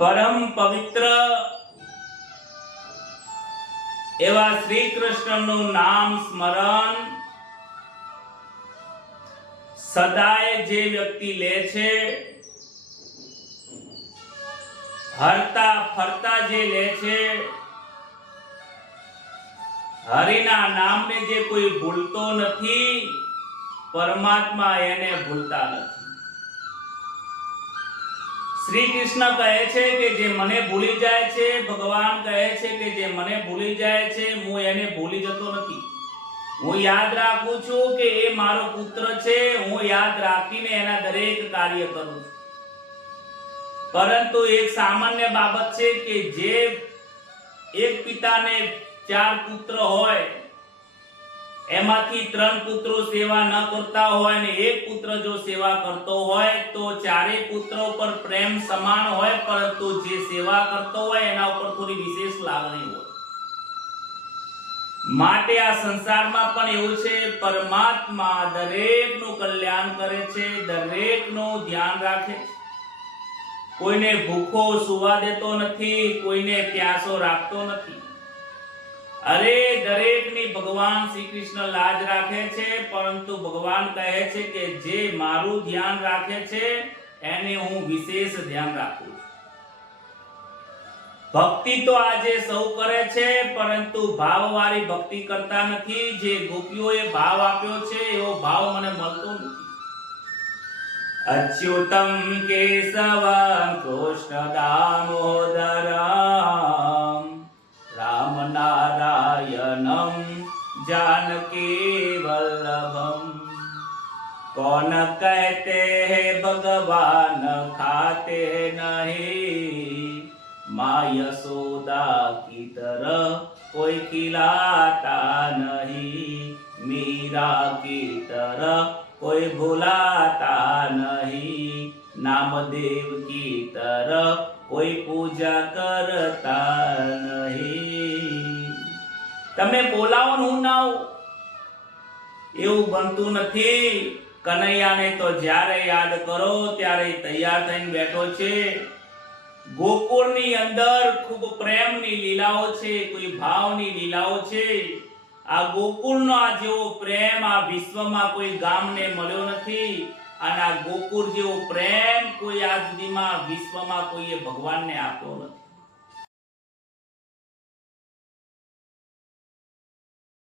પરમ પવિત્ર એવા શ્રી કૃષ્ણનું નામ સ્મરણ સદાય જે વ્યક્તિ લે છે, હરતા ફરતા જે લે છે, હરિના નામને જે કોઈ ભૂલતો નથી, પરમાત્મા એને ભૂલતા નથી. શ્રી કૃષ્ણ કહે છે કે જે મને ભૂલી જાય છે, ભગવાન કહે છે કે જે મને ભૂલી જાય છે, હું એને ભૂલી જતો નથી. હું યાદ રાખું છું કે એ મારો પુત્ર છે, હું યાદ રાખીને એના દરેક કાર્ય કરું છું. પરંતુ એક સામાન્ય બાબત છે કે જે એક પિતાને ચાર પુત્ર હોય એમાંથી ત્રણ પુત્રો સેવા ન કરતા હોય અને એક પુત્ર જો સેવા કરતો હોય, તો ચારે પુત્રો પર પ્રેમ સમાન હોય, પરંતુ જે સેવા કરતો હોય, એના ઉપર થોડી વિશેષ લાગણી હોય. માટે આ સંસારમાં પણ એવું છે, પરમાત્મા દરેકનું કલ્યાણ કરે છે, દરેકનું ધ્યાન રાખે કોઈને ભૂખો સુવા દેતો નથી, કોઈને પ્યાસો રાખતો નથી. અરે દરેકની ભગવાન શ્રી કૃષ્ણ લાજ રાખે છે, પરંતુ ભગવાન કહે છે કે જે મારું ધ્યાન રાખે છે, એને હું વિશેષ ધ્યાન રાખું ભક્તિ તો આજે સૌ કરે છે, પરંતુ ભાવવાળી ભક્તિ કરતા નથી. જે ગોપીઓએ ભાવ આપ્યો છે, એવો ભાવ મને મળતો નથી. અચ્યુતમ કેશવ, કૃષ્ણ દામોદરમ जानकी वल्लभम। कौन कहते हैं, भगवान खाते नहीं। माँ यशोदा की तरह कोई खिलाता नहीं। मीरा की तरह कोई भुलाता नहीं। नामदेव की तरह कोई पूजा करता नहीं। તમે બોલાવો હું ના એવું બનતું નથી. કનૈયાને તો જ્યારે યાદ કરો ત્યારે તૈયાર થઈને બેઠો છે. ગોકુળની અંદર ખૂબ પ્રેમની લીલાઓ છે, કોઈ ભાવની લીલાઓ છે. આ ગોકુળનો આ જેવો પ્રેમ આ વિશ્વમાં કોઈ ગામને મળ્યો નથી. અને આ ગોકુળ જેવો પ્રેમ કોઈ આજ સુધીમાં વિશ્વમાં કોઈએ ભગવાનને આપ્યો નથી